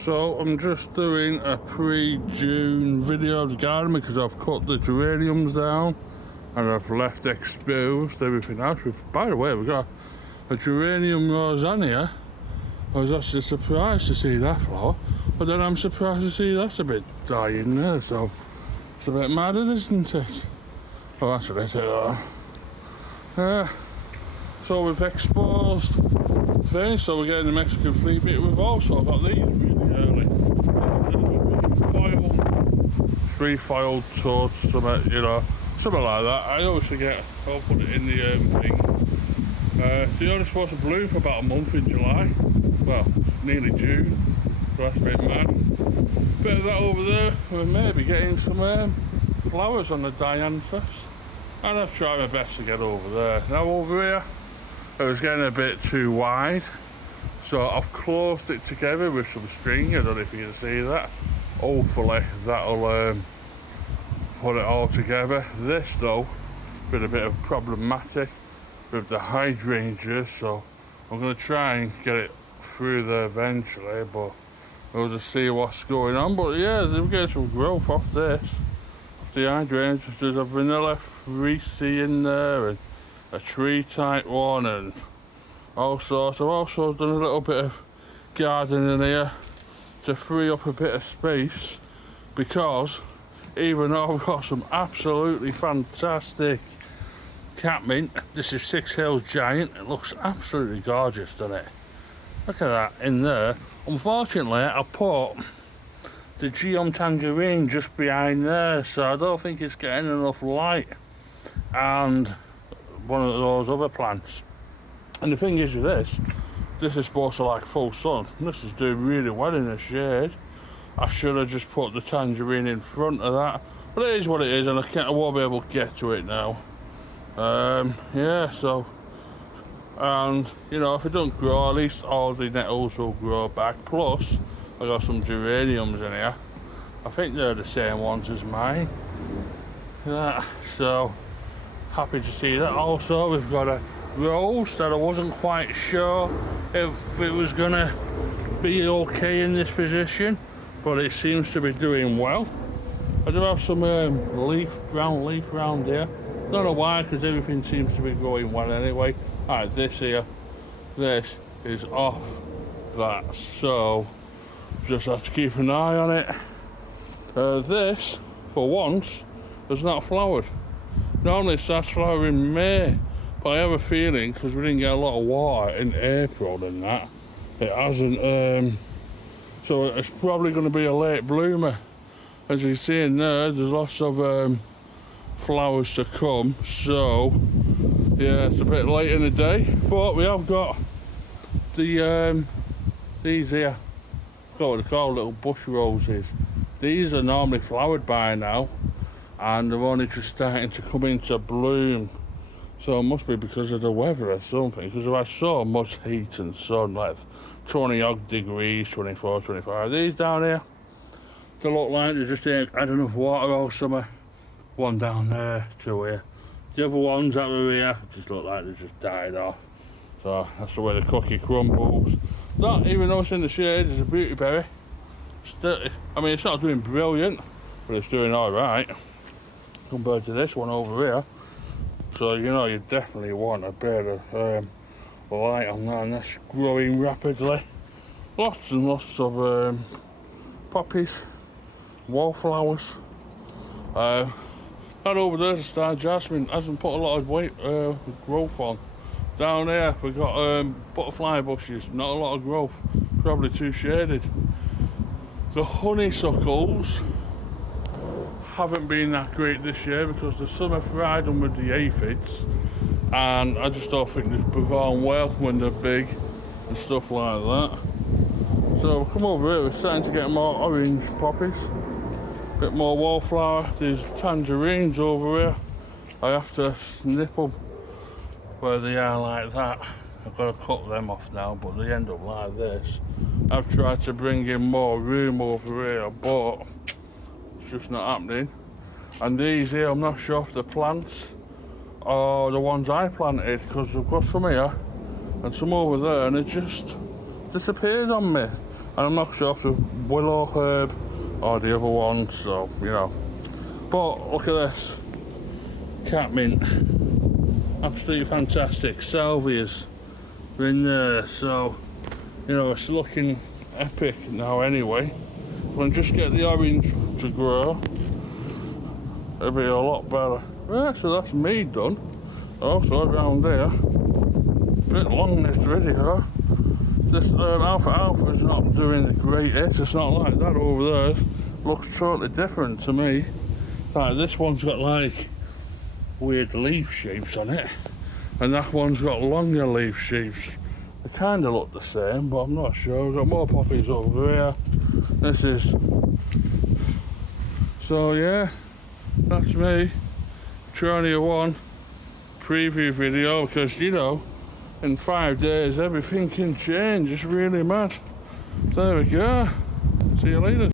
So I'm just doing a pre-June video of the garden because I've cut the geraniums down and I've left exposed everything else. By the way, we've got a geranium rosanea. I was actually surprised to see that flower, but then I'm surprised to see that's a bit dying there, so it's a bit mad, isn't it? Oh, that's a bit so we've exposed things, so we're getting the Mexican flea beetle. We've also got these really early. Treefoil toads, something, something like that. I always forget, I'll put it in the thing. They're only supposed to bloom for about a month in July. Well, it's nearly June, so that's a bit mad. Bit of that over there, we're maybe getting some flowers on the dianthus. And I've tried my best to get over there. Now over here, it was getting a bit too wide, so I've closed it together with some string. I don't know if you can see that. Hopefully that'll put it all together. This though, been a bit problematic with the hydrangeas, so I'm going to try and get it through there eventually, but we'll just see what's going on. But yeah, we're getting some growth off this. The hydrangeas, there's a vanilla freezy in there and a tree type one and all sorts. I've also done a little bit of gardening here to free up a bit of space, because even though I've got some absolutely fantastic catmint, this is Six Hills Giant, it looks absolutely gorgeous, doesn't it? Look at that in there. Unfortunately, I put the Geom tangerine just behind there, so I don't think it's getting enough light, and one of those other plants. And the thing is with this is supposed to like full sun. This is doing really well in the shade. I should have just put the tangerine in front of that, but it is what it is, and I won't be able to get to it now. Yeah, so, and if it don't grow, at least all the nettles will grow back. Plus I got some geraniums in here. I think they're the same ones as mine. Yeah, so happy to see that. Also, we've got a rose that I wasn't quite sure if it was gonna be okay in this position, but it seems to be doing well. I do have some brown leaf around here. Don't know why, because everything seems to be going well anyway. Alright, this is off that, so just have to keep an eye on it. This, for once, has not flowered. Normally it starts flowering in May, but I have a feeling, because we didn't get a lot of water in April and that, it hasn't, so it's probably going to be a late bloomer. As you see in there's lots of flowers to come, so yeah, it's a bit late in the day, but we have got the these here, what they're called, little bush roses. These are normally flowered by now, and they're only just starting to come into bloom, so it must be because of the weather or something, because we've had so much heat and sun, like 20 odd degrees, 24, 25. These down here, they look like they just ain't had enough water all summer. One down there, two here. The other ones that were here just look like they just died off. So that's the way the cookie crumbles. That, even though it's in the shade, is a beauty berry. I mean, it's not doing brilliant, but it's doing alright compared to this one over here. So you definitely want a bit of light on that, and that's growing rapidly. Lots and lots of poppies, wallflowers. That over there's a star jasmine, hasn't put a lot of weight growth on. Down here we've got butterfly bushes, not a lot of growth, probably too shaded. The honeysuckles haven't been that great this year because the summer fried them with the aphids, and I just don't think they perform well when they're big and stuff like that. So we'll come over here, we're starting to get more orange poppies, a bit more wallflower. There's tangerines over here. I have to snip them where they are like that. I've got to cut them off now, but they end up like this. I've tried to bring in more room over here, but it's just not happening. And these here, I'm not sure if the plants are the ones I planted, because I've got some here and some over there, and it just disappeared on me. And I'm not sure if the willow herb or the other one, so, you know. But look at this. Catmint. Absolutely fantastic. Salvias are in there, so, you know, it's looking epic now anyway. When just get the orange to grow, it'll be a lot better. Yeah, so that's me done. Also around there, a bit long this video. This Alpha is not doing the greatest. It's not like that over there. Looks totally different to me. Like this one's got like weird leaf shapes on it, and that one's got longer leaf shapes. They kind of look the same, but I'm not sure. We've got more poppies over here. This is... So yeah, that's me. Petronia 1 preview video, because, you know, in 5 days everything can change. It's really mad. So there we go. See you later.